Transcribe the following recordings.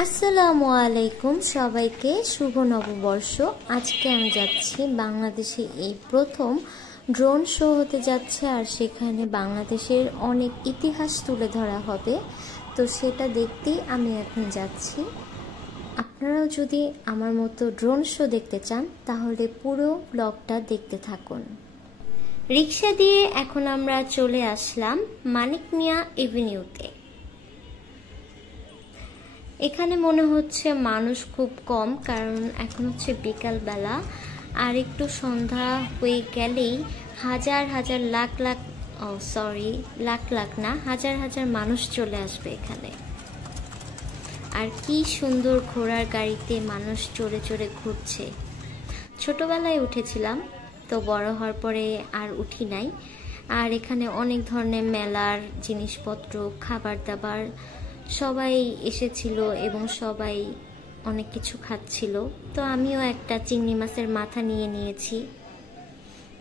আসসালামু আলাইকুম সবাইকে শুভ নববর্ষ। আজকে আমি যাচ্ছি বাংলাদেশে এই প্রথম ড্রোন শো হতে যাচ্ছে, আর সেখানে বাংলাদেশের অনেক ইতিহাস তুলে ধরা হবে। তো সেটা দেখতেই আমি এখন যাচ্ছি। আপনারাও যদি আমার মতো ড্রোন শো দেখতে চান তাহলে পুরো ব্লগটা দেখতে থাকুন। রিক্সা দিয়ে এখন আমরা চলে আসলাম মানিক মিয়া এভিনিউতে। এখানে মনে হচ্ছে মানুষ খুব কম, কারণ এখন হচ্ছে বিকাল বেলা, আর একটু সন্ধ্যা হয়ে গেলেই হাজার হাজার লাখ লাখ না হাজার হাজার মানুষ চলে আসবে এখানে। আর কি সুন্দর ঘোড়ার গাড়িতে মানুষ চড়ে চড়ে ঘুরছে। ছোটবেলায় উঠেছিলাম, তো বড় হওয়ার পরে আর উঠি নাই। আর এখানে অনেক ধরনের মেলার জিনিসপত্র, খাবার দাবার সবাই এসেছিল এবং সবাই অনেক কিছু খাচ্ছিল। তো আমিও একটা চিংড়ি মাছের মাথা নিয়ে নিয়েছি।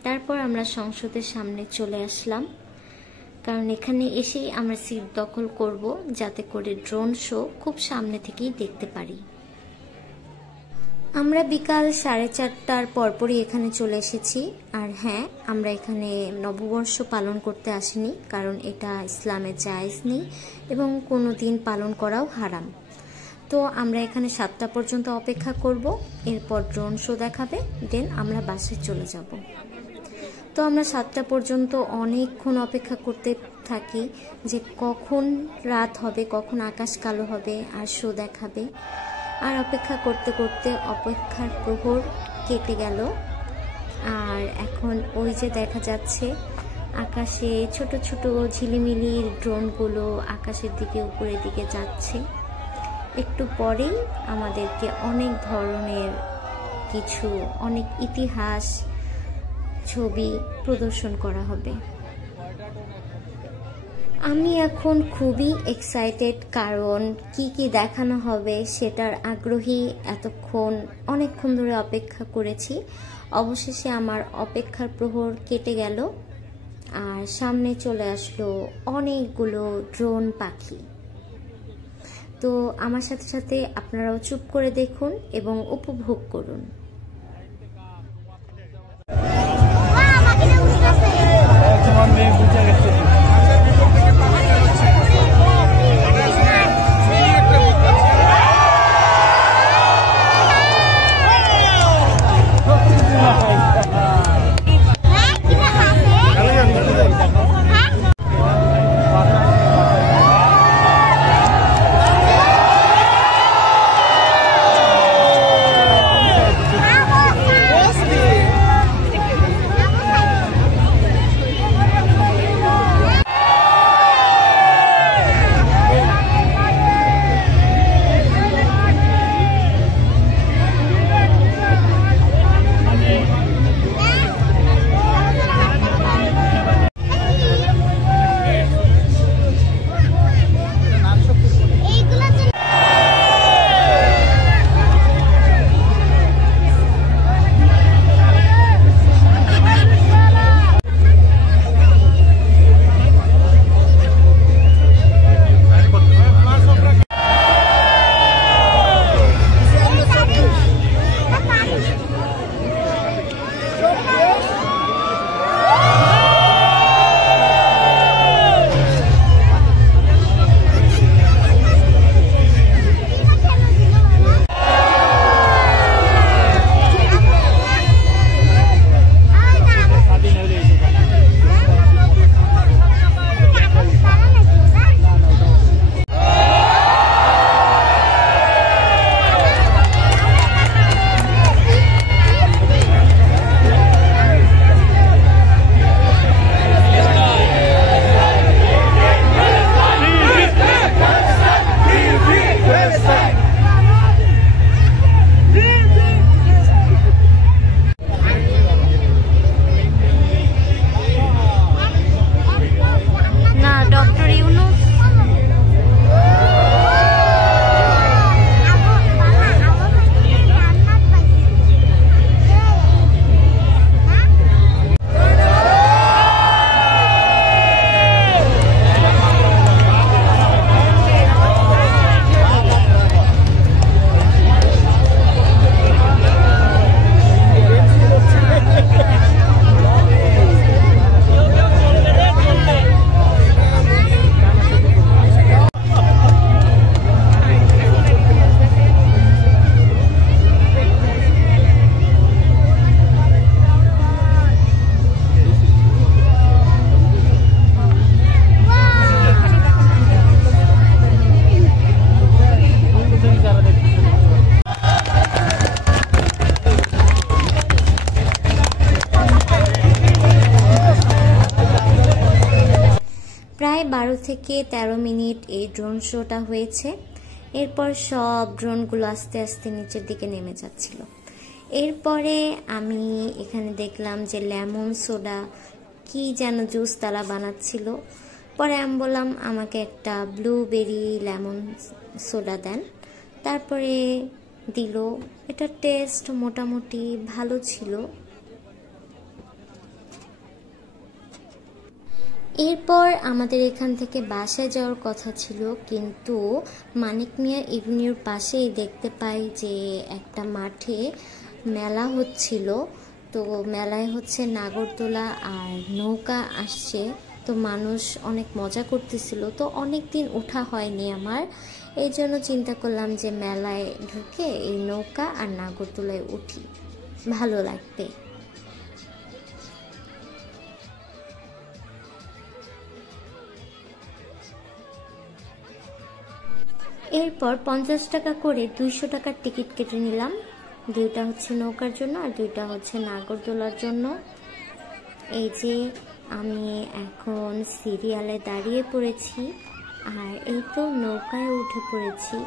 তারপর আমরা সংসদের সামনে চলে আসলাম, কারণ এখানে এসেই আমরা সিট দখল করব, যাতে করে ড্রোন শো খুব সামনে থেকেই দেখতে পারি। আমরা বিকাল 4:30টার পরপরই এখানে চলে এসেছি। আর হ্যাঁ, আমরা এখানে নববর্ষ পালন করতে আসিনি, কারণ এটা ইসলামে জায়েজ নেই এবং কোনো দিন পালন করাও হারাম। তো আমরা এখানে 7টা পর্যন্ত অপেক্ষা করব, এরপর ড্রোন শো দেখাবে, দেন আমরা বাসে চলে যাব। তো আমরা 7টা পর্যন্ত অনেকক্ষণ অপেক্ষা করতে থাকি যে কখন রাত হবে, কখন আকাশ কালো হবে আর শো দেখাবে। আর অপেক্ষা করতে করতে অপেক্ষার প্রহর কেটে গেল। আর এখন ওই যে দেখা যাচ্ছে আকাশে ছোট ছোট ঝিলিমিলি ড্রোনগুলো আকাশের দিকে উপরের দিকে যাচ্ছে। একটু পরেই আমাদেরকে অনেক ধরনের কিছু, অনেক ইতিহাস ছবি প্রদর্শন করা হবে। আমি এখন খুবই এক্সাইটেড, কারণ কি কি দেখানো হবে সেটার আগ্রহী। অনেকক্ষণ ধরে অপেক্ষা করেছি। অবশেষে আমার অপেক্ষার প্রহর কেটে গেল, আর সামনে চলে আসলো অনেকগুলো ড্রোন পাখি। তো আমার সাথে সাথে আপনারাও চুপ করে দেখুন এবং উপভোগ করুন। থেকে 13 মিনিট এই ড্রোন শোটা হয়েছে। এরপর সব ড্রোনগুলো আস্তে আস্তে নিচের দিকে নেমে যাচ্ছিল। এরপরে আমি এখানে দেখলাম যে লেমন সোডা কি যেন জুস তারা বানাচ্ছিল। পরে আমি বললাম আমাকে একটা ব্লুবেরি লেমন সোডা দেন। তারপরে দিল। এটার টেস্ট মোটামুটি ভালো ছিল। এরপর আমাদের এখান থেকে বাসায় যাওয়ার কথা ছিল, কিন্তু মানিক মিয়া এভিনিউর পাশেই দেখতে পাই যে একটা মাঠে মেলা হচ্ছিল। তো মেলায় হচ্ছে নাগরদোলা আর নৌকা আসছে, তো মানুষ অনেক মজা করতেছিল। তো অনেক দিন ওঠা হয়নি আমার, এই জন্য চিন্তা করলাম যে মেলায় ঢুকে এই নৌকা আর নাগরদোলায় উঠি, ভালো লাগবে। এরপর 50 টাকা করে 200 টাকার টিকিট কেটে নিলাম। 2টা হচ্ছে নৌকার জন্য আর 2টা হচ্ছে নাগরদোলার জন্য। এই যে আমি এখন সিরিয়ালে দাঁড়িয়ে পড়েছি আর এই তো নৌকায় উঠে পড়েছি।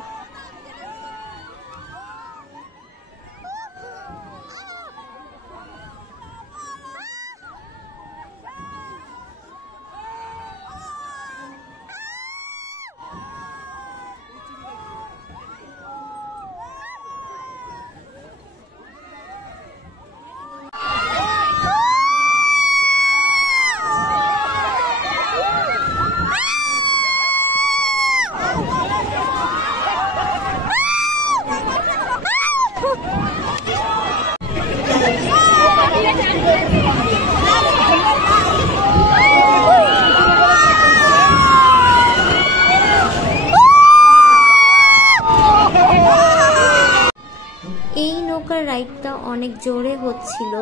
এই নৌকার রাইডটা অনেক জোরে হচ্ছিল,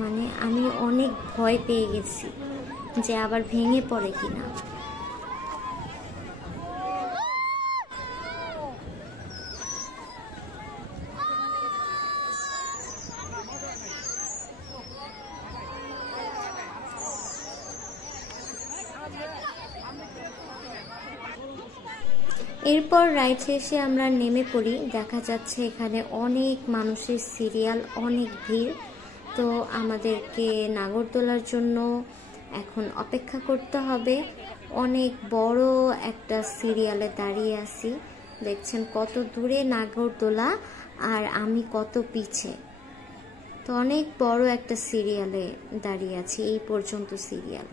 মানে আমি অনেক ভয় পেয়ে গেছি যে আবার ভেঙে পড়ে কিনা। এরপর রাইড শেষে আমরা নেমে পড়ি। দেখা যাচ্ছে এখানে অনেক মানুষের সিরিয়াল, অনেক ভিড়। তো আমাদেরকে নাগরদোলার জন্য এখন অপেক্ষা করতে হবে। অনেক বড় একটা সিরিয়ালে দাঁড়িয়ে আছি, দেখছেন কত দূরে নাগরদোলা আর আমি কত পিছে। তো অনেক বড় একটা সিরিয়ালে দাঁড়িয়ে আছি, এই পর্যন্ত সিরিয়াল।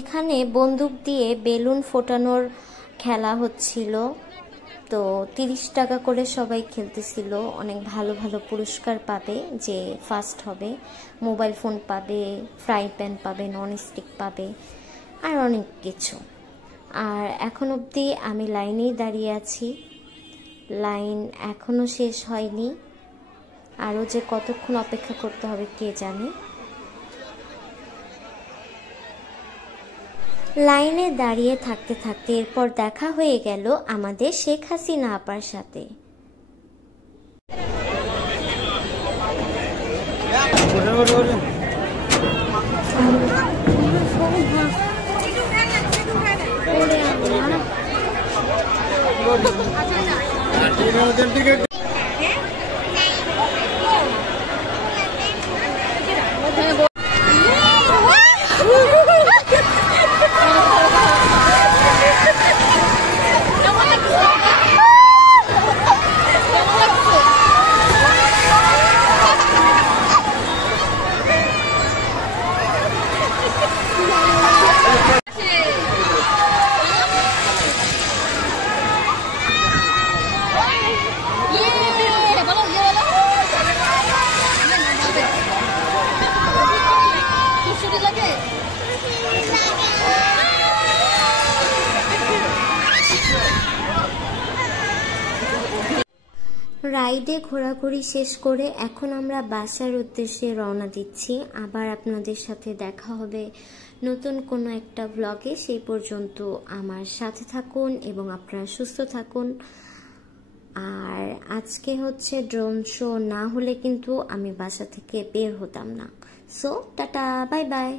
এখানে বন্দুক দিয়ে বেলুন ফোটানোর খেলা হচ্ছিল। তো 30 টাকা করে সবাই খেলতেছিল। অনেক ভালো ভালো পুরস্কার পাবে, যে ফার্স্ট হবে মোবাইল ফোন পাবে, ফ্রাই প্যান পাবে, ননস্টিক পাবে আর অনেক কিছু। আর এখন অবধি আমি লাইনেই দাঁড়িয়ে আছি, লাইন এখনো শেষ হয়নি, আরও যে কতক্ষণ অপেক্ষা করতে হবে কে জানে। লাইনে দাঁড়িয়ে থাকতে থাকতে এরপর দেখা হয়ে গেল আমাদের শেখ হাসিনা আপার সাথে। রাইডে ঘোরাঘুরি শেষ করে এখন আমরা বাসার উদ্দেশ্যে রওনা দিচ্ছি। আবার আপনাদের সাথে দেখা হবে নতুন কোনো একটা ব্লগে। সেই পর্যন্ত আমার সাথে থাকুন এবং আপনারা সুস্থ থাকুন। আর আজকে হচ্ছে ড্রোন শো না হলে কিন্তু আমি বাসা থেকে বের হতাম না। So tata, bye bye.